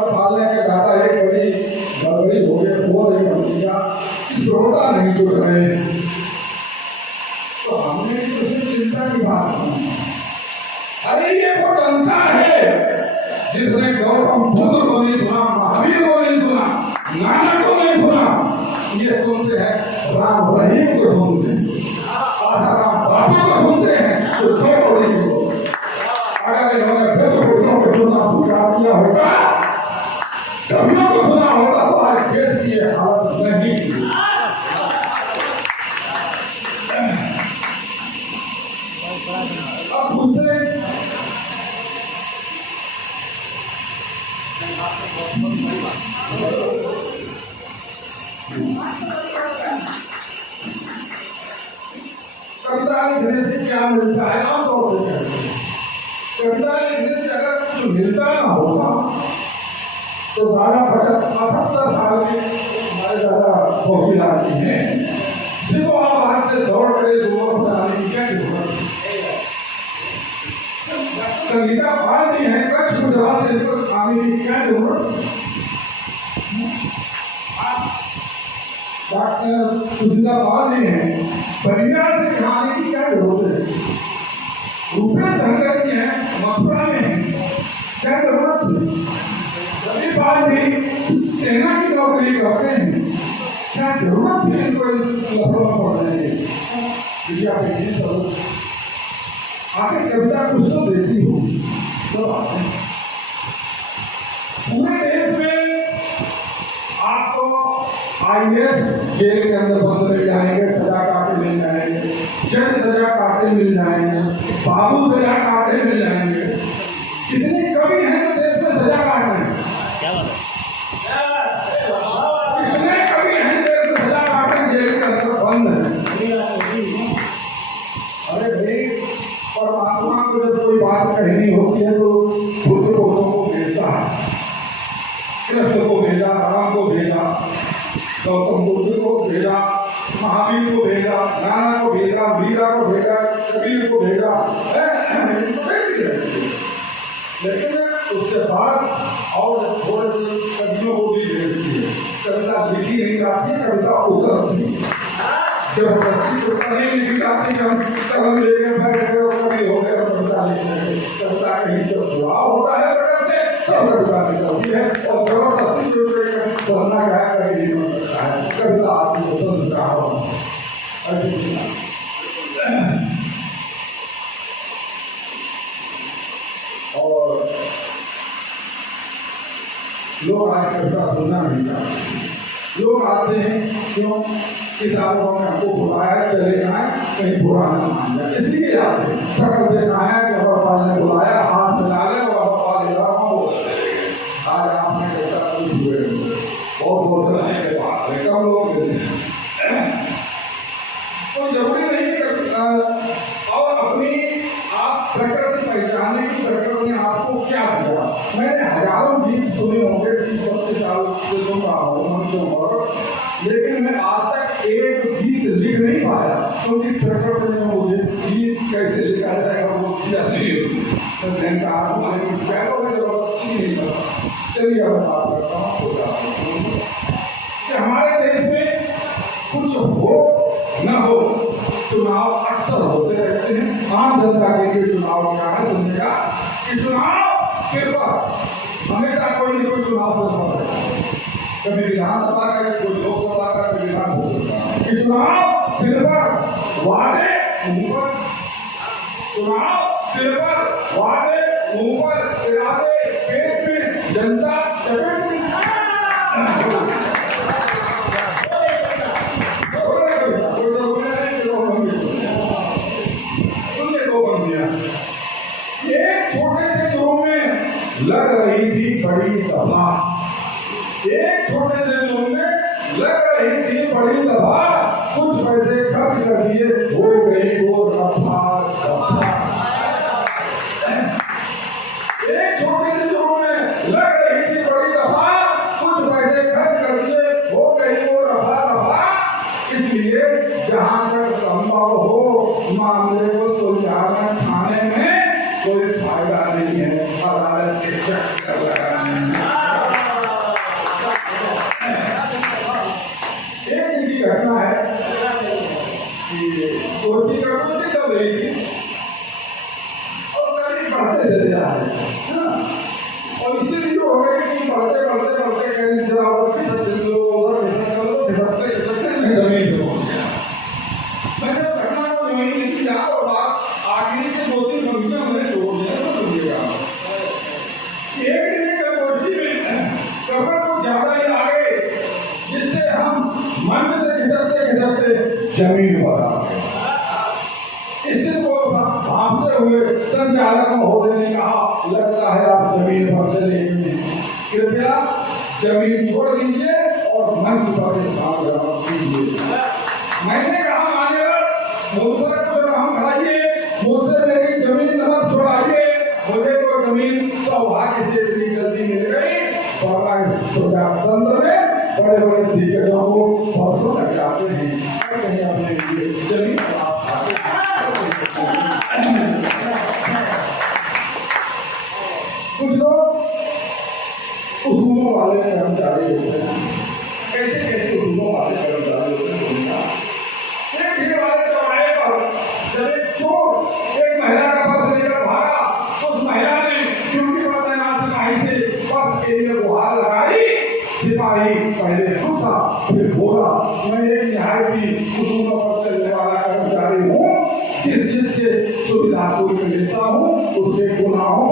और पालने के दादा एक बड़ी गड़बड़ी हो गई, वो नहीं बन श्रोता नहीं जुड़ रहे, तो हमने उसकी चिंता की बात की। अरे ये वो जनता है जिसने गौतम बुद्ध को नहीं सुना, महावीर को नहीं सुना, नानक को नहीं सुना, ये सुनते हैं राम रहीम को सुनते हैं, राम बाबू को सुनते हैं, तो थोड़ी को अगर इन्होंने पुरुषों को सुनना स्वीकार किया होगा, कवियों को सुना होगा, तो आज देश की हालत नहीं थी। अब दूसरे कविता लिखने से क्या मिलता है? आमतौर से कविता लिखने से अगर कुछ मिलता ना होगा तो दादा 75 साल के हमारे दादा फौजीदार जी हैं, सिर्फ आप हाथ से दौड़ करे जोर बनाने की क्या जरूरत है? संगीता पाल जी हैं, कच्छ गुजरात से इनको आने की क्या जरूरत है? डॉक्टर सुशीला पाल जी हैं, परिवार से यहाँ आने की क्या जरूरत है? रूपेश धनकर जी हैं, मथुरा में हैं, क्या जरूरत है? रवि पाल जी सेना की नौकरी करते हैं, क्या जरूरत है इनको लफड़ों पढ़ने की? आगे कविता कुछ तो देती हो तो पूरे देश में आपको IAS जेल के अंदर बंद मिल जाएंगे, सजा काटे मिल जाएंगे, जज सजा काटे मिल जाएंगे, बाबू सजा काटे मिल जाएंगे। कितने कवि हैं जो देश में सजा काट रहे हैं? कितने कवि हैं देश में सजा काट रहे हैं, जेल के अंदर बंद है? अरे भाई, परमात्मा को जब कोई बात कहनी होती है तो बुद्ध को भेजता है, कृष्ण को भेजा, राम को भेजा, गौतम बुद्ध को भेजा, महावीर को भेजा, नानक को भेजा, मीरा को भेजा, कबीर को भेजा, लेकिन उसके बाद और थोड़े कवियों को भी भेजती है। कविता लिखी नहीं जाती, कविता उतरती है। जबरदस्ती तो कभी लिखी जाती है, हम कलम लेके बैठ गए और कभी हो गए कविता लिखने, कविता कहीं तो जुड़ाव होता है प्रकृति से, सब कविता निकलती है, और जबरदस्ती जो पढ़ना क्या कभी नहीं बन सकता है। कविता आदमी को संस्कार और लोग आज कविता सुनना नहीं चाहते। लोग आते हैं क्यों? किताबों में हमको बुलाया, चले जाए, कहीं बुरा न मान जाए, इसलिए आते हैं। शक्ल देखना है कि अमरपाल ने बुलाया, हाथ मिला ले और अमरपाल आज आपने कविता कुछ हुए और बोलने के बाद कम लोग तो जरूरी नहीं कि और अपनी आप प्रकृति पहचाने की, प्रकृति ने आपको क्या दिया। मैंने हजारों गीत सुने होंगे, 30-32 साल से सुनता हूँ, लेकिन मैं आज तक एक गीत लिख नहीं पाया, क्योंकि प्रकृति ने मुझे गीत कैसे लिखा जाएगा वो किया नहीं होती। चलिए अब बात करता हूँ कि हमारे देश में कुछ हो न हो, चुनाव अक्सर होते रहते हैं। आम जनता के लिए चुनाव क्या है? सुनिएगा कि चुनाव सिर्फ हमेशा कोई न कोई चुनाव से कभी विधानसभा का, कोई लोकसभा का, कभी विधानसभा का। चुनाव सिर्फ वादे ऊपर, चुनाव सिर्फ वादे ऊपर, इरादे पेट में, जनता चपेट में। एक छोटे से रूम में लग रही थी बड़ी सभा, एक छोटे से रूम में लग रही थी बड़ी सभा, कुछ पैसे खर्च कर दिए, हो गई वो रफा दफा। एक छोटे से रूम में लग रही थी बड़ी सभा, कुछ पैसे खर्च कर दिए, हो गई वो रफा दफा। इसलिए जहां तक संभव हो मामले को सुलझाना, थाने में कोई फायदा नहीं है, अदालत के चक्कर लगाने में। शुरू हो गई कि बढ़ते बढ़ते बढ़ते कहीं जरा उधर खिसक चलो उधर खिसक चलो खिसकते खिसकते नहीं जमीन पे पहुंच गया। मैं जब घटना को नहीं लिखी जा और बात आखिरी के 2-3 पंक्तियों में जोड़ दिया तो समझिएगा। एक दिन एक गोष्ठी में कपड़ को ज्यादा ही आगे जिससे हम मन से खिसकते खिसकते जमीन पर आ गए। इससे वो भागते हुए संचालक महोदय ने कहा लगता है आप जमीन पर चले गए, कृपया जमीन छोड़ दीजिए और मंच पर भाग कीजिए। मैंने कहा मान्यवर मुझसे कुछ हम खाइए, मुझसे मेरी जमीन मत छोड़ाइए, मुझे तो जमीन सौभाग्य से इतनी जल्दी मिल गई तंत्र में बड़े बड़े दिग्गजों को परसों लग जाते हैं कहीं अपने लिए जमीन कुछ लोग उसूलों वाले कर्मचारी होते हैं। कैसे कैसे उसूलों वाले कर्मचारी होते हैं एक वाले चौराहे पर जब एक चोर एक महिला का पर्स लेकर भागा तो उस महिला ने ड्यूटी पर तैनात सिपाही से पर्स के लिए गुहार लगाई। सिपाही पहले सोचा फिर बोला मैं एक निहायत ही उसूलों पर चलने वाला कर्मचारी हूँ, जिसके सुविधा को लेता हूँ उसके गुनाहों